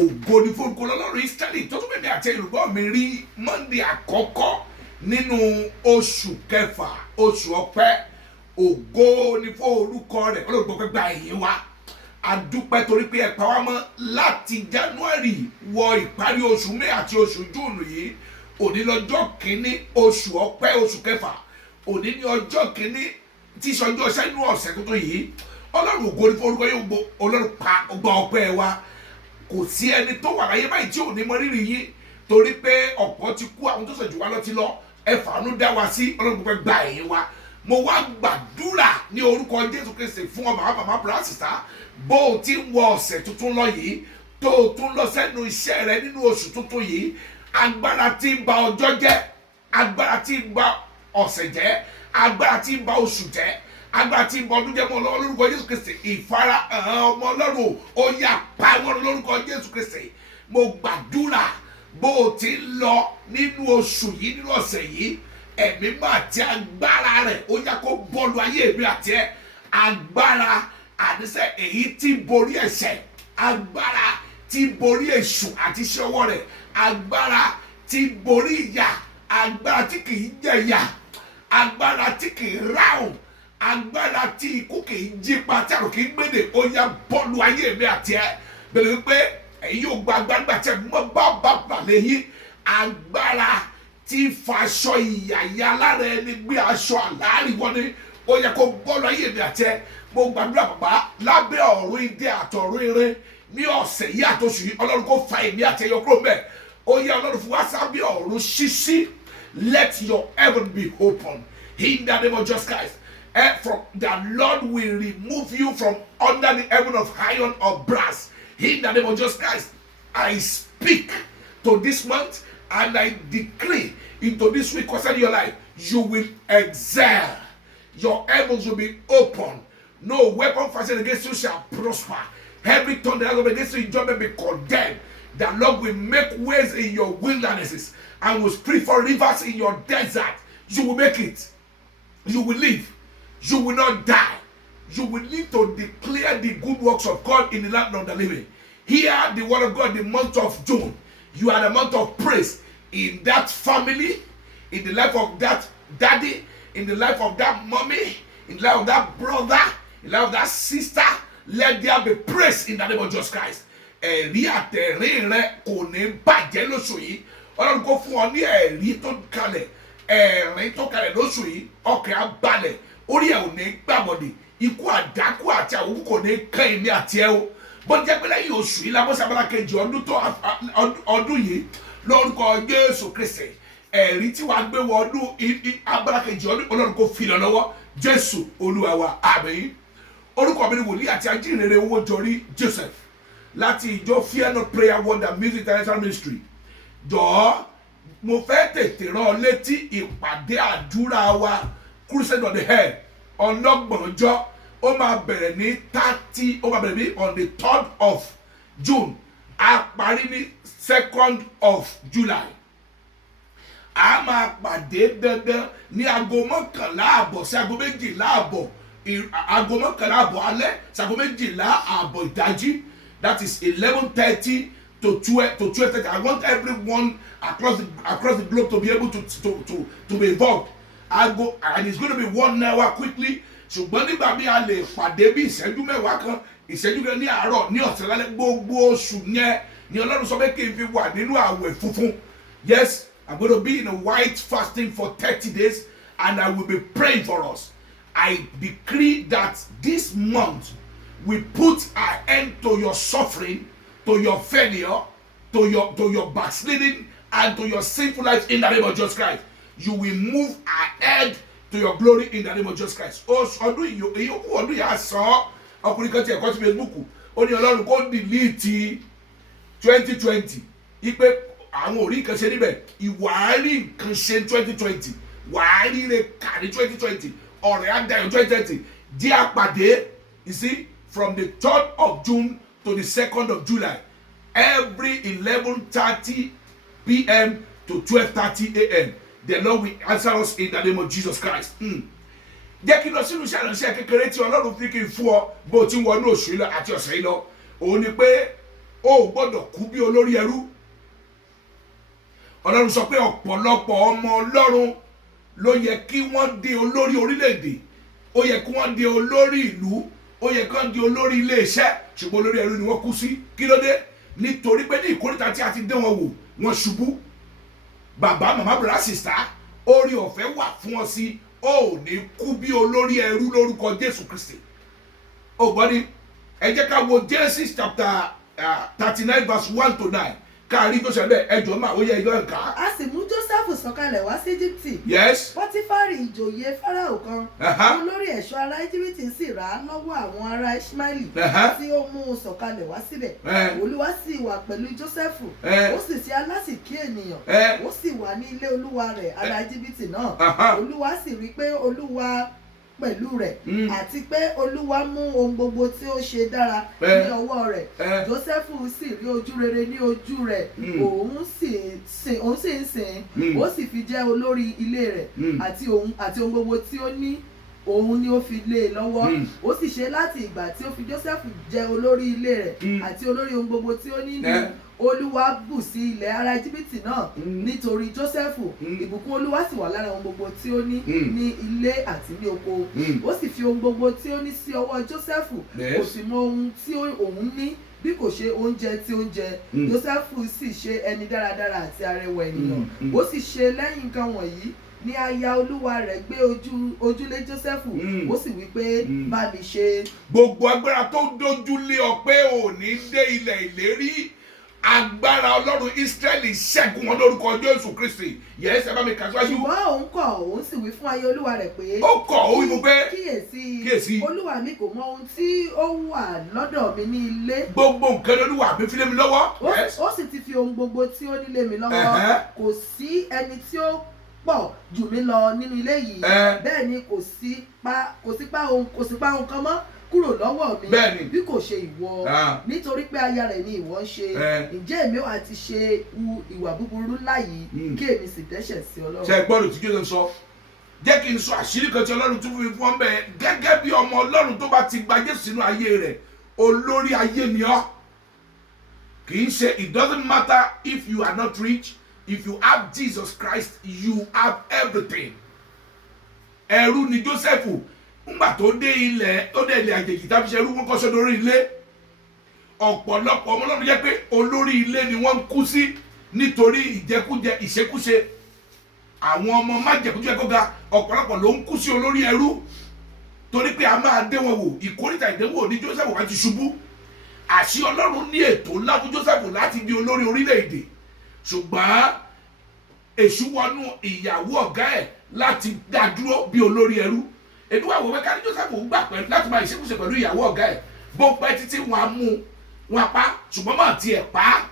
ògo ní forúkọ Ọlọ́run Ísírẹ́lì tó tún bẹ̀mí àti olùgbọ́ mi rí Monday àkọ́kọ́ nínú oṣù kẹfà oṣù ọpẹ́. Ògo ní forúkọ rẹ̀ Ọlọ́run gbọ́ gba ìyìn wa. Adúpẹ́ torí pé ẹ pa wá mọ́ láti January wọ ìparí oṣù May àti oṣù June yìí. Òní lọ́jọ́ kìíní oṣù ọpẹ́ oṣù kẹfà. Òní ní ọjọ́ kìíní tí ìṣọjọ́ ọ̀sẹ̀ inú ọ̀sẹ̀ tuntun yìí. Ọlọ́run ògo ní forúkọ yóò gbọ́ Ọlọ́run pa ọgbà ọpẹ́ wa. Kò sí ẹni tó wà láyé báyìí tí ò ní mọ rírì yín torí pé ọ̀pọ̀ ti kú àwọn tó sọ jù wá lọ ti lọ. Ẹ fàánú dá wa sí Ọlọ́run gbọ́ gba ìyìn wa. Mo wá gbàdúrà ní orúkọ Jésù Kristi fún ọmọ bàbá bàbá sísá bó o ti ń wọ ọ̀sẹ̀ tuntun lọ yìí tó o tún lọ sẹ́nu iṣẹ́ rẹ nínú oṣù tuntun yìí. Agbára tí ń ba ọjọ́ jẹ́, agbára tí ń ba ọ̀sẹ̀ jẹ́, agbára tí ń ba oṣù jẹ́, agbára tí ń ba ọdún jẹ́ mọ́ Ọlọ́run lórúkọ Jésù Kristi. Ìfarahàn ọmọ Ọlọ́run ó yá pa wọ́n lórúkọ Jésù Kristi. Mo gbàdúrà bó o ti ń lọ nínú oṣù yìí nínú ọ̀sẹ̀ yìí ẹ̀mí máa ti agbára rẹ̀ ó yá kó bọ́ọ̀lù ayé mi àti ẹ̀. Agbára àníṣe èyí tí borí ẹ̀ṣẹ̀, agbára tí borí èṣù àti iṣẹ́ ọwọ́ rẹ̀, agbára tí borí ìyà, agbára tí kì í jẹ ìyà, agbára tí kì í ráhùn, agbára tí ikú kì í jípa tí àrùn kì í gbédè ó yá bọ́ọ̀lù ayé mi àti ẹ̀. Bẹ̀rẹ̀ wípé èyí yóò gba agbára tí ẹ̀ mọ́ bá balẹ̀ yín. Agbára tí faṣọ ìyàyà lára ẹni gbé aṣọ àlárí wọlé ó yẹ kó bọ́ọ̀lù ayé mi àti ẹ̀. Mo gbàdúrà bàbá lábẹ́ ọ̀run idẹ àtọ̀run ire ní ọ̀sẹ̀ yìí àtọ̀sù yìí Ọlọ́run kó fa èmi àti ẹyọ kúrò mẹ́. Ó yẹ Ọlọ́run fún wa sábẹ́ ọ̀run ṣíṣí. Let your heaven be open in the name of Jesus Christ. From the Lord will remove you from under the heaven of iron or brass in the name of Jesus Christ. I speak to this month and I decree into this week concerning your life, you will excel. Your heavens will be open. No weapon fashioned against you shall prosper. Every tongue that has against you in judgment be condemned. The Lord will make ways in your wildernesses and will spread for rivers in your desert. You will make it. You will live. You will not die. You will live to declare the good works of God in the land of the living. Hear the word of God in the month of June. You are the month of praise in that family, in the life of that daddy, in the life of that mommy, in the life of that brother, in the life of that sister. Let there be praise in the name of Jesus Christ. Ẹ̀rí àtẹ̀rín rẹ kò ní bàjẹ́ lóṣù yìí. Ọlọ́run kó fún ọ ní ẹ̀rí tó kalẹ̀, ẹ̀rín tó kalẹ̀ lóṣù yìí. Ọkàn á balẹ̀, orí ẹ̀ ò ní gbàbọ̀dẹ̀, ikú àdákù àti àwòkù kò ní kàn èmi àti ẹ o. Bó jẹ́ pé lẹ́yìn oṣù yìí lábọ́sí abala kejì ọdún yìí lórúkọ Jésù Kristi. Ẹ̀rí tí wàá gbé wọ ọdún abala kejì ọdún Ọlọ́run kó fi lọ lọ́wọ́ Jésù Olúwa wa àmín. Orúkọ mi ni wòlíì àti ajínrere owó jọrí Joseph láti ìjọ Fear Not Prayer Wonder Music International Ministry. Jọ̀ọ́ mo fẹ́ tètè rán ọ létí ìpàdé àdúrà wa Crusade of the Head ọlọ́gbọ̀njọ́. Ó máa bẹ̀rẹ̀ ní on the 3rd of June. A parí ní 2nd of July. A máa pàdé dandan ní aago mọ́kànlá àbọ̀ sí aago méjìlá àbọ̀. Aago mọ́kànlá àbọ̀ alẹ́ sí aago méjìlá àbọ̀ ìdájí. That is 11:30 to 12:30. I want everyone across the globe to be able to be involved. And it's going to be 1 hour quickly. Ṣùgbọ́n nígbà bí a lè pàdé bí ìṣẹ́jú mẹ́wàá kan ìṣẹ́jú kan ní àárọ̀ ní ọ̀sẹ̀ lálẹ́ gbogbo oṣù yẹn ni Ọlọ́run sọ pé kí n fi wà nínú àwẹ̀ funfun. Yes, I'm going to be in a white fasting for 30 days and I will be praying for us. I decree that this month we put an end to your suffering, to your failure, to your backsliding and to your sinful life in the name of Jesus Christ. You will move ahead to your glory in the name of Jesus Christ. Ọdún yìí á sọ ọkùnrin kan tí ẹ̀kọ́ ti Facebook ó ní Ọlọ́run kó delete 2020 ipe àwọn orí nǹkan ṣe níbẹ̀ ìwárí nǹkan ṣe 2020 wàárí rẹ̀ kà ní 2020 ọ̀rẹ́ àdáyọ̀ 2020 di àpàdé you see from the 3rd of June to the 2nd of July every 11:30 p.m. to 12:30 a.m. The Lord will answer us in the name of Jesus Christ. Jẹ́ kí lọ sínú iṣẹ́ ìránṣẹ́ kékeré tí Ọlọ́run fi kí n fún ọ bó ti ń wọnú oṣù yìí lọ àti ọ̀sẹ̀ yìí lọ. Òun ni pé o gbọ́dọ̀ kú bí olórí ẹrú. Ọlọ́run sọ pé ọ̀pọ̀lọpọ̀ ọmọ Ọlọ́run ló yẹ kí wọ́n di olórí orílẹ̀-èdè, ó yẹ kí wọ́n di olórí ìlú, ó yẹ kí wọ́n di olórí ilé-iṣẹ́, ṣùgbọ́n olórí ẹrú ni wọ́n kú sí. Kí ló dé? Nítorí pé ní ìkórìtà tí a ti dán wọn wò wọ́n ṣubú. Bàbá màmá brother sister, orí ọ̀fẹ́ wà fún ọ sí, ó ní kú bí olórí ẹrú lórúkọ Jésù Kristi. Ó gbọ́ ní ẹ jẹ́ ká wo Genesis chapter 39 verse 1 to 9. Káàrí tó ṣẹlẹ̀ ẹjọ́ máa ó yẹ ẹjọ́ nǹkan. A sì mú Jósẹ́fù sọ̀kalẹ̀ wá sí Íjíbítì. Yes. Pọ́tífárì ìjòyè Fáráò kan. Olórí ẹ̀ṣọ́ ará Íjíbítì sì rà á lọ́wọ́ àwọn ará Íṣmáìlì tí ó mú un sọ̀kalẹ̀ wá síbẹ̀. Olúwa sì wà pẹ̀lú Jósẹ́fù. Ó sì ṣe alásìkí ènìyàn. Ó sì wà ní ilé olúwa rẹ̀ ará Íjíbítì náà. Olúwa sì rí pé Olúwa pẹ̀lú rẹ̀ àti pé Olúwa mú ohun gbogbo tí ó ṣe dára ní ọwọ́ rẹ̀. Jósẹ́fù sì rí ojú rere ní ojú rẹ̀, òun sì ń sìn, ó sì fi jẹ́ olórí ilé rẹ̀, àti ohun gbogbo tí ó ní òun ni ó fi lé e lọ́wọ́. Ó sì ṣe láti ìgbà tí ó fi Jósẹ́fù jẹ́ olórí ilé rẹ̀ àti olórí ohun gbogbo tí ó ní ní Olúwa bù sí ilẹ̀ ará Íjíbítì náà nítorí Jósẹ́fù. Ìbùkún Olúwa sì wà lára ohun gbogbo tí ó ní ní ilé àti ní oko. Ó sì fi ohun gbogbo tí ó ní sí ọwọ́ Jósẹ́fù, kò sì mọ ohun tí òun ní bí kò ṣe oúnjẹ tí ó ń jẹ. Jósẹ́fù sì ṣe ẹni dáradára àti arẹwà ènìyàn. Ó sì ṣe lẹ́yìn nǹkan wọ̀nyí ní aya olúwa rẹ̀ gbé ojúlé Jósẹ́fù, ó sì wí pé bá mi ṣe. Gbogbo agbára tó dójúlé ọ pé ò ní dé ilẹ̀ ìlérí, agbára Ọlọ́run Ísírẹ́lì ṣẹ́gun wọn lórúkọ Jésù Kristi. Yẹ́n ṣe bá mi kà síwájú. Ṣùgbọ́n òun kọ̀, òun sì wí fún aya olúwa rẹ̀ pé ó kọ̀, ó wí fún pé kíyèsí olúwa mi kò mọ ohun tí ó wà lọ́dọ̀ mi ní ilé. Gbogbo nǹkan ni olúwa mi fi lé mi lọ́wọ́. Ó sì ti fi ohun gbogbo tí ó ní lé mi lọ́wọ́. Kò sí ẹni tí ó pọ̀ jù mí lọ nínú ilé yìí. Bẹ́ẹ̀ ni kò sí pa ohun kan mọ́ kúrò lọ́wọ́ mi bí kò ṣe ìwọ, nítorí pé aya rẹ̀ ni ìwọ ń ṣe. Ǹjẹ́ èmi ò àti ṣe ìwà búburú ńlá yìí kí èmi sì dẹ́ṣẹ̀ sí Ọlọ́run? Ṣé gbọ́dọ̀ tí Jésù sọ? Jẹ́ kí n sọ àṣírí kan tí Ọlọ́run tún fi fún ọ bẹ́ẹ̀. Gẹ́gẹ́ bí ọmọ Ọlọ́run tó bá ti gba Jésù sínú ayé rẹ̀, olórí ayé ni ọ́. Kì í ṣe, it doesn't matter if you are not rich. If you have Jesus Christ, you have everything. Ẹrú ni Jósẹ́fù. Nígbà tó dé ilẹ̀ àjèjì tàbí ṣe ẹrú wọn kọ́ sọ́dọ̀ orí ilé. Ọ̀pọ̀lọpọ̀ ọmọ Ọlọ́run jẹ́ pé olórí ilé ni wọ́n ń kú sí nítorí ìjẹkújẹ ìṣekúṣe. Àwọn ọmọ májẹ̀kújẹ kọ́ga ọ̀pọ̀lọpọ̀ ló ń kú sí olórí ẹrú torí pé a máa dé wọn wò. Ìkórìtà ìdánwò ní Jósẹ́fù wá ti ṣubú. Àṣì Ọlọ́run ní ètò ńlá fún Jósẹ́fù láti di olórí orílẹ̀-èdè, ṣùgbọ́n èṣù wọnú ìyàwó ọ̀gá ẹ̀ láti dá dúró bí olórí ẹrú. Èmi wá wò pé ká ní Jósẹ́fù gbà pẹ̀lú láti máa ìṣekúṣe pẹ̀lú ìyàwó ọ̀gá ẹ̀, bó pẹ́ títí wọn á mú wọn pa, ṣùgbọ́n máa tiẹ̀ pa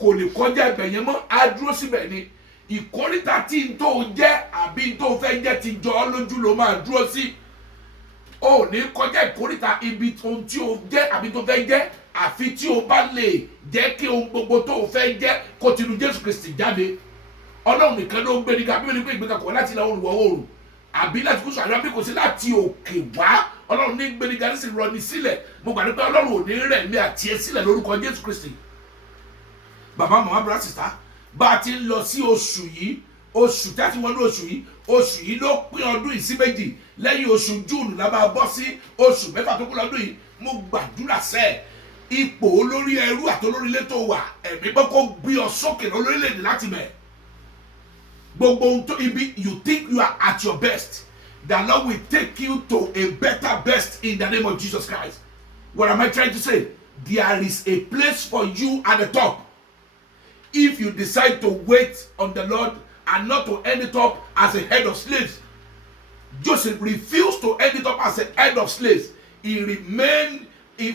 kò lè kọjá ibẹ̀ yẹn mọ́, á dúró síbẹ̀ ni. Ìkórìtà tí n tó jẹ́ àbí n tó fẹ́ jẹ́ ti jọ ọ́ lójú ló máa dúró sí. O ní kọjá ìkórìtà ibi ohun tí o jẹ́ àbí tó fẹ́ jẹ́, àfi tí o bá lè jẹ́ kí ohun gbogbo tó o fẹ́ jẹ́ kó tinú Jésù Kristi jáde. Ọlọ́run nìkan ló ń gbé nígbà bíbélì pé ìgbéga kò láti ilẹ̀ oòrùn wọ̀ oòrùn àbí láti gúúsù àríwá bí kò sí láti òkè wá. Ọlọ́run ní gbé nígbà nísìnyí rọ ní sílẹ̀. Mo gbà ní pé Ọlọ́run ò ní rẹ̀ mí àti ẹ sílẹ̀ lórúkọ Jésù Kristi. Bàbá màmá brother sister, bá a ti ń lọ sí oṣù yìí, oṣù tí a ti wọnú oṣù yìí ló pín ọdún yìí sí méjì. Lẹ́yìn oṣù Júùnù la máa bọ́ sí oṣù mẹ́fà tó kù lọ́dún yìí. Mo gbàdúrà sẹ́ẹ̀ ipò olórí ẹrú àti olórí ilé tó wà, ẹ̀mí bọ́ kó gbé ọ sókè lórílẹ̀-èdè láti bẹ̀. Gbogbo ohun tó ibi you think you are at your best, the Lord will take you to a better best in the name of Jesus Christ. What am I trying to say? There is a place for you at the top. If you decide to wait on the Lord and not to end it up as a head of slaves. Joseph refused to end it up as a head of slaves. He remained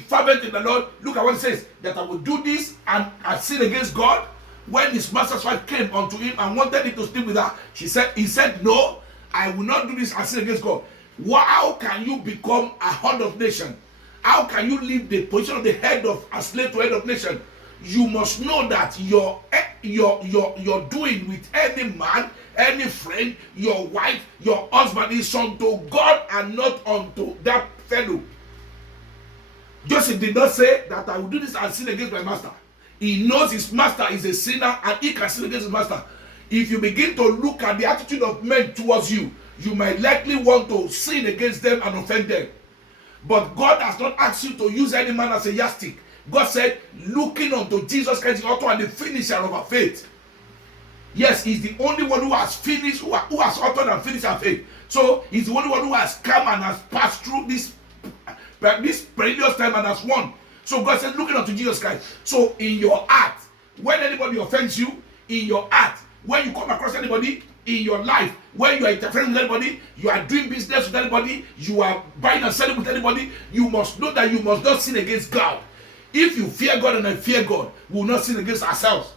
fervent in the Lord. Look at what it says, that I will do this and I sin against God. When his master's wife came unto him and wanted him to sleep with her, he said, no, I will not do this and sin against God. How can you become a head of nation? How can you leave the position of the head of a slave to head of nation? You must know that your doing with any man, any friend, your wife, your husband is unto God and not unto that fellow. Joseph did not say that I will do this and sin against my master. He knows his master is a sinner and he can sin against his master. If you begin to look at the attitude of men towards you, you might likely want to sin against them and offend them. But God has not asked you to use any man as a yardstick. God said, looking unto Jesus Christ, the author and the finisher of our faith. Yes, he's the only one who has finished, who has authored and finished our faith. So he's the only one who has come and has passed through this perilous time and has won. So God said, looking unto Jesus Christ. So in your heart, when anybody offends you, in your heart, when you come across anybody in your life, when you are interfering with anybody, you are doing business with anybody, you are buying and selling with anybody, you must know that you must not sin against God. If you fear God and I fear God, we will not sin against ourselves.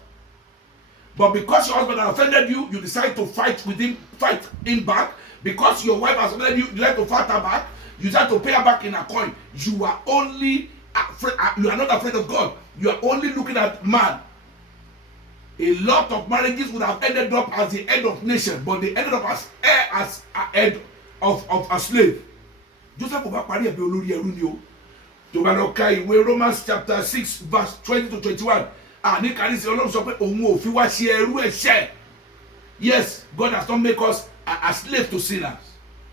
But because your husband has offended you, you decide to fight with him, fight him back. Because your wife has offended you, you decide to fight her back. You decide to pay her back in a coin. You are only afraid, you are not afraid of God. You are only looking at man. A lot of marriages would have ended up as the head of nation, but they ended up as head of a slave. Joseph kò bá parí ẹ̀bi olórí ẹrú ni o. Tó bá lọ ka ìwé Romans chapter 6 verse 20 to 21. Ní kàní sí Ọlọ́run sọ pé òun ò fi wá ṣe ẹrú ẹ̀ṣẹ̀. Yes, God has not made us a slave to sinners.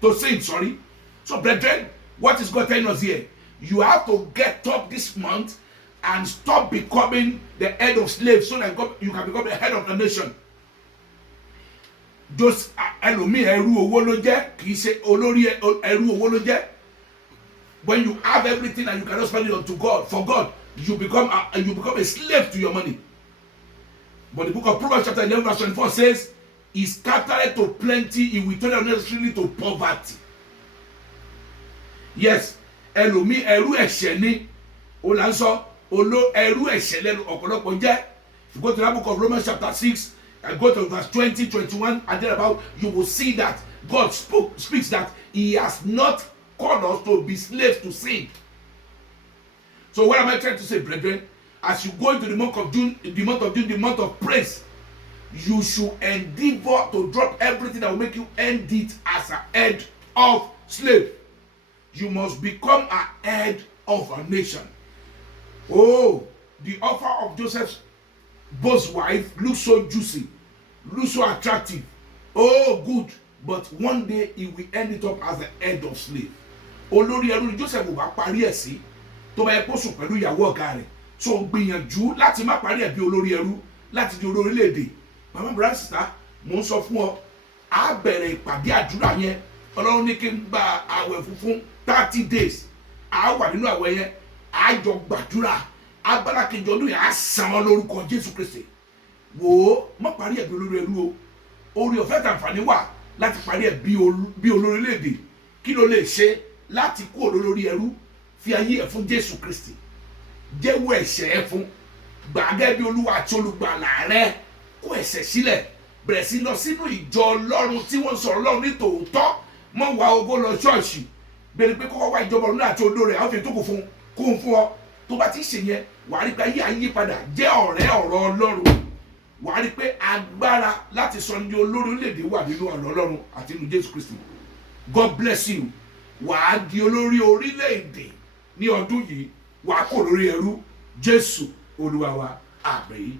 To sin, sorry. So brethren, what is God telling us here? You have to get up this month and stop becoming the head of slaves so that you can become the head of the nation. Just ẹlòmíì ẹrú owó ló jẹ́, kì í ṣe olórí ẹrú owó ló jẹ́. When you have everything and you cannot spend it unto God, for God, you become a slave to your money. But the book of Proverbs chapter 11 verse 24 says, he scattereth to plenty, he will turn unnecessarily to poverty. Yes, ẹlòmíì ẹrú ẹ̀ṣẹ̀ ni ó là ń sọ. Ẹrú ẹ̀ṣẹ̀ lẹ́nu ọ̀pọ̀lọpọ̀ jẹ́. If you go to the book of Romans chapter 6 and go to verse 20, 21 and thereabout, you will see that God speaks that he has not called us to be slaves to sin. So what am I trying to say, brethren? As you go into the month of June, the month of praise, you should endeavor to drop everything that will make you end it as a head of slave. You must become a head of a nation. Oh, the offer of Joseph's boss wife looks so juicy, looks so attractive. Oh, good. But one day he will end it up as the head of slave. Olórí ẹrú ni Joseph ò bá parí ẹ̀ sí tó bá yẹ kó sùn pẹ̀lú ìyàwó ọ̀gá rẹ̀. So gbìyànjú láti má parí ẹ̀ bí olórí ẹrú láti di olórí orílẹ̀-èdè. Mama brother sister, mo ń sọ fún ọ, á bẹ̀rẹ̀ ìpàdé àdúrà yẹn. Ọlọ́run ní kí n gba àwẹ̀ funfun 30 days. Á wà nínú àwẹ̀ yẹn. Àjọ gbàdúrà agbára kejì ọdún yẹn á sàn ọ́ lórúkọ Jésù Kristi. Wò ó má parí ẹ̀ bí olórí ẹrú o. Orí ọ̀fẹ́ tàǹfààní wà láti parí ẹ̀ bí olórí orílẹ̀-èdè. Kí ló lè ṣe láti kú olórí ẹrú? Fi ayé ẹ̀ fún Jésù Kristi. Jẹ́wọ́ ẹ̀ṣẹ̀ ẹ̀ fún. Gbàgẹ́ bí Olúwa àti olùgbàlà rẹ. Kó ẹ̀ṣẹ̀ sílẹ̀. Bẹ̀rẹ̀ sí lọ sínú ìjọ Ọlọ́run tí wọ́n sọ̀rọ̀ Ọlọ́run ní tòótọ́. Mọ̀ wá ogó lọ ṣọ́ọ̀ṣì. Bẹ̀rẹ̀ pé kọ́kọ́ wá ìjọba Ọlọ́run àti odò rẹ̀ á fi tó kù fún kóhun fún ọ. Tó bá ti ṣe yẹn, wàá rí pé ayé àyípadà jẹ́ ọ̀rẹ́ ọ̀rọ̀ Ọlọ́run. Wàá rí pé agbára láti sọ ní olórí orílẹ̀-èdè wà nínú ọ̀rọ̀ Ọlọ́run àti nínú Jésù Kristi. God bless you. Wàá di olórí orílẹ̀-èdè ní ọdún yìí. Wàá kó lórí ẹrú. Jésù Olúwa wa. Àmín.